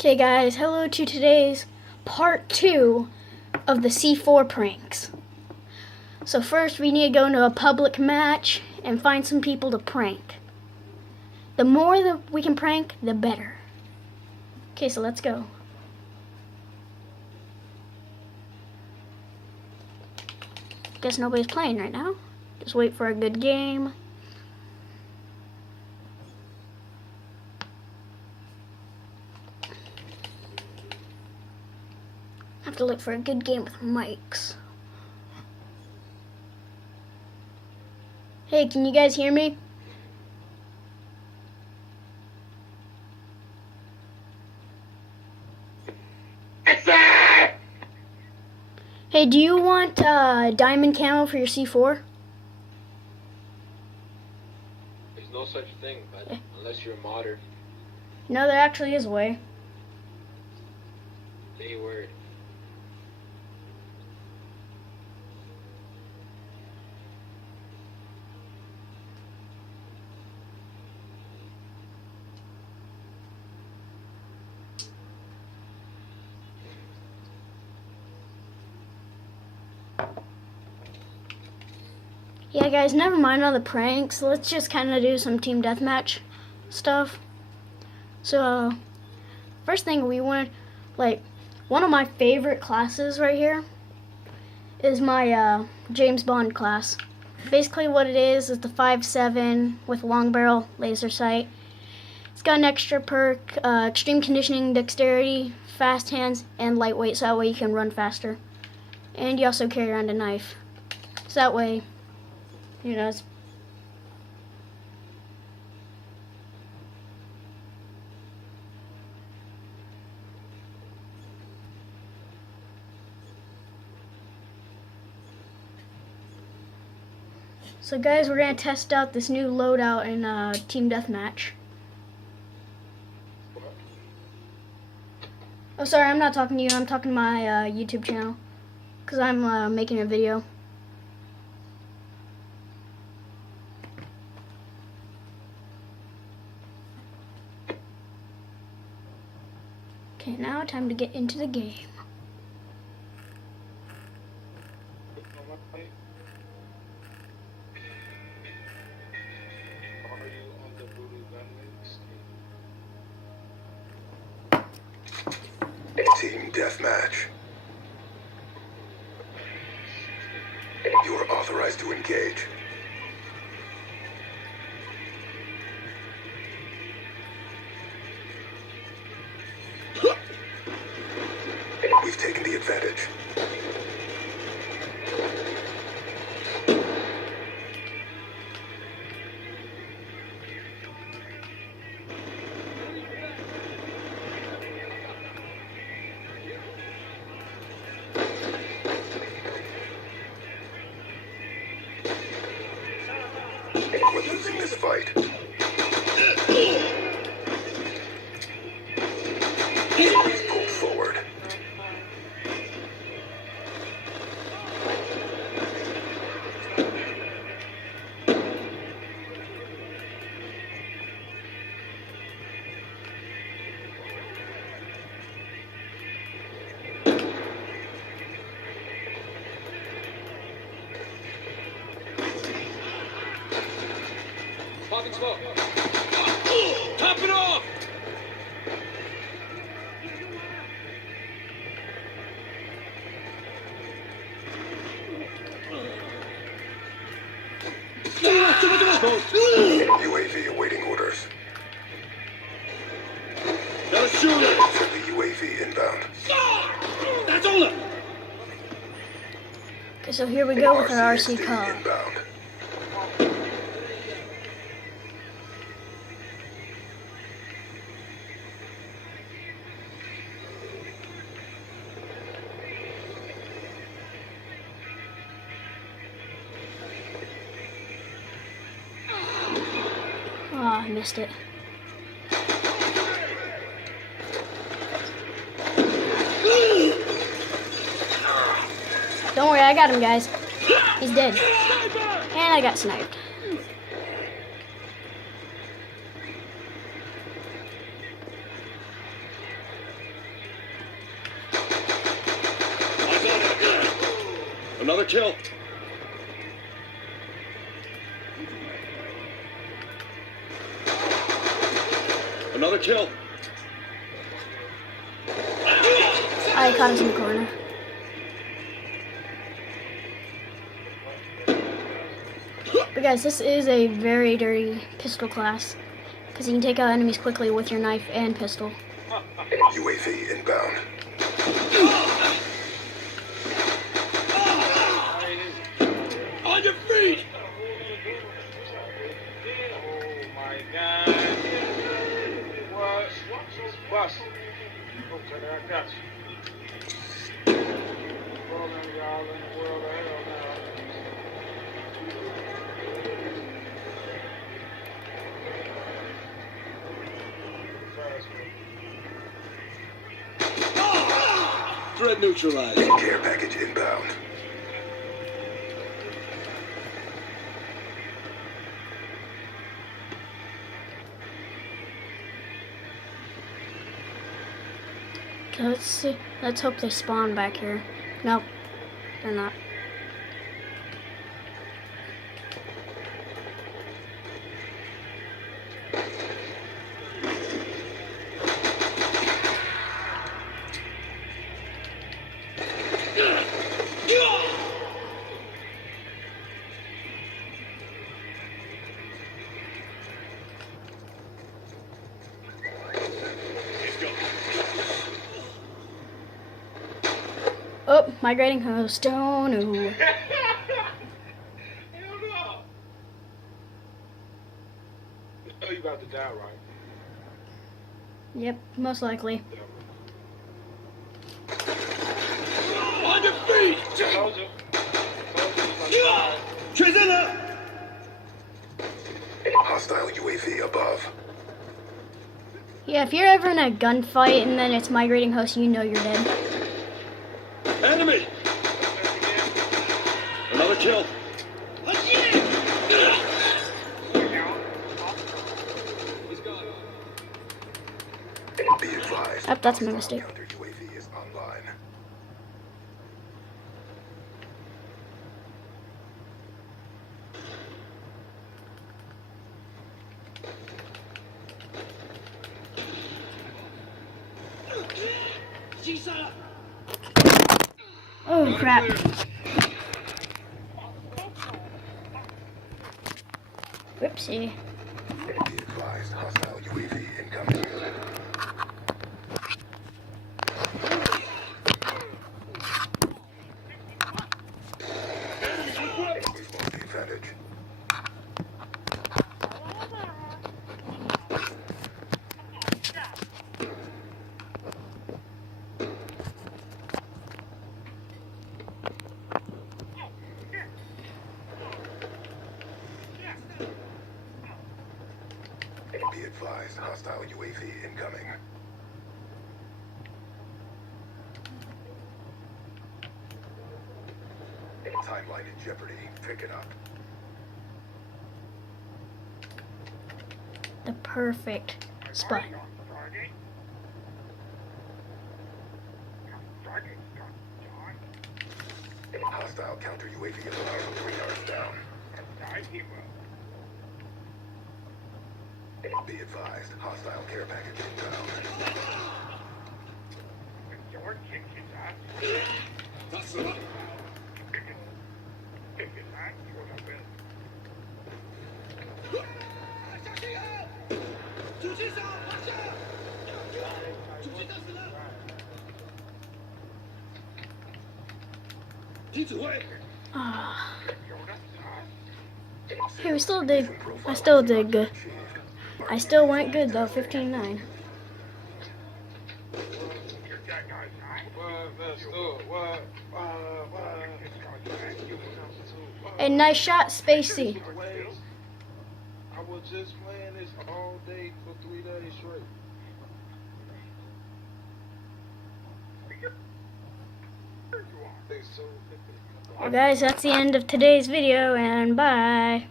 Okay guys, hello to today's part 2 of the C4 pranks. So first we need to go into a public match and find some people to prank. The more that we can prank, the better. Okay, so let's go. Guess nobody's playing right now. Just wait for a good game. Have to look for a good game with mics. Hey, can you guys hear me? Hey, do you want diamond camo for your C4? There's no such thing, but unless you're a modder. No, there actually is a way. Say your word. Yeah, guys, never mind all the pranks. Let's just kind of do some team deathmatch stuff. So, first thing we want, one of my favorite classes right here is my James Bond class. Basically what it is the 5.7 with long barrel laser sight. It's got an extra perk, extreme conditioning, dexterity, fast hands, and lightweight, so that way you can run faster. And you also carry around a knife. So that way, you know, so guys, we're gonna test out this new loadout in Team Deathmatch. Oh, sorry, I'm not talking to you. I'm talking to my YouTube channel, cause I'm making a video. Okay, now time to get into the game. Team Deathmatch. You are authorized to engage. We've taken the advantage. We're losing this fight. We've pulled forward. Popping smoke. Top it off! UAV awaiting orders. Now shoot it! Friendly UAV inbound. That's all it! Okay, so here we go with our RC RCXD car. inbound. Oh, I missed it. Don't worry, I got him, guys. He's dead. And I got sniped. Another kill. Another kill. I caught him in the corner. But guys, this is a very dirty pistol class because you can take out enemies quickly with your knife and pistol. UAV inbound. On your feet. Oh my God. What? Bus. Okay, I got you. Rolling y'all in the world of hell now. Threat neutralized. Care package inbound. Okay, let's see. Let's hope they spawn back here. Nope, they're not. Oh, migrating host. Oh no. Hell no. Oh, you about to die, right? Yep, most likely. On your feet. Told you. Told you. Trezilla. Hostile UAV above. Yeah, if you're ever in a gunfight and then it's migrating host, you know you're dead. Enemy. Another kill. Be advised. Yep, that's my mistake. Counter UAV is online. Oh crap. Whoopsie. Be advised. Hostile UAV incoming. We've lost the advantage. Be advised. Hostile UAV incoming. Timeline in jeopardy. Pick it up. The perfect spot. Hostile counter UAV above. 3 yards down. Be advised. Hostile care package inbound. Ah. Hey, we still did. I still did good. I still went good though, 15-9. A nice shot, Spacey. I was just playing this all day for 3 days straight. Well guys, that's the end of today's video, and bye.